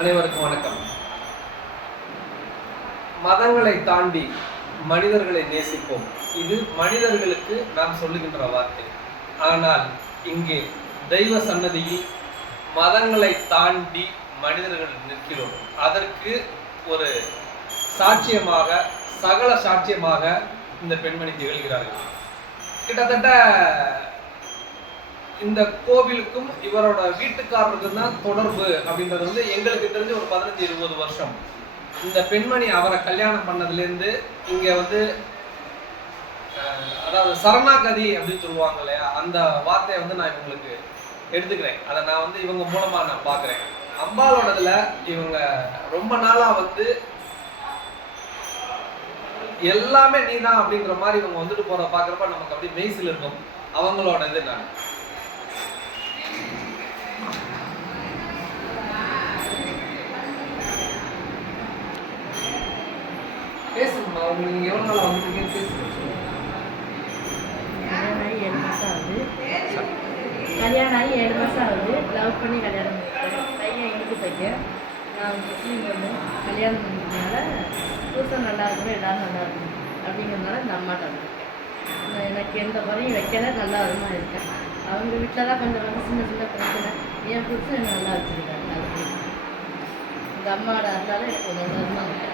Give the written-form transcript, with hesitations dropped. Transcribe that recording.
அனைவருக்கும் வணக்கம். மதங்களை தாண்டி மனிதர்களை நேசிப்போம். இது மனிதர்களுக்கு நாம் சொல்லுகின்ற வார்த்தை. ஆனால் இங்கே தெய்வ சன்னதியில் மதங்களை தாண்டி மனிதர்கள் நிற்கிறோம். அதற்கு ஒரு சாட்சியமாக, சகல சாட்சியமாக இந்த பெண்மணி திகழ்கிறார்கள். கிட்டத்தட்ட இந்த கோவிலுக்கும் இவரோட வீட்டுக்காரருக்கும் தான் தொடர்பு அப்படின்றது எங்களுக்கு தெரிஞ்ச ஒரு 15-20 வருஷம். இந்த பெண்மணி அவரை கல்யாணம் பண்ணதுலேருந்து இங்கே அதாவது சரணாகதி அப்படின்னு சொல்லுவாங்க இல்லையா, அந்த வார்த்தையை நான் இவங்களுக்கு எடுத்துக்கிறேன். அதை நான் இவங்க மூலமா நான் பார்க்குறேன். அம்பாலோடதுல இவங்க ரொம்ப நாளா எல்லாமே நீதான் அப்படின்ற மாதிரி இவங்க போற பார்க்குறப்ப நமக்கு அப்படியே மெய்சில் இருக்கும். அவங்களோட நான் பேசுங்கம்மா. நீங்கள் எவ்வளோ நாள் வந்துருக்கீங்கன்னு பேசுங்க. கல்யாணம் ஆகி 7 மாதம் ஆகுது. லவ் பண்ணி கல்யாணம் பண்ணிட்டேன். பையன் இழுத்து போயிட்டேன். நான் முஸ்லீம் வந்து கல்யாணம் பண்ணிக்கிறதுனால புருஷன் நல்லா இருக்கணும், எல்லோரும் நல்லா இருக்கணும் அப்படிங்கிறதுனால இந்த அம்மாட்ட வந்துருக்கேன். எனக்கு எந்த குறையும் வைக்கல, நல்லா வருமா இருக்கேன். அவங்க வீட்டில் தான் கொஞ்சம் சின்ன சின்ன பிரச்சனை. என் புருஷன் எனக்கு நல்லா வச்சுருக்காங்க. அது இந்த அம்மாவோட அதனால எனக்கு கொஞ்சம் வருமா இருக்கேன்.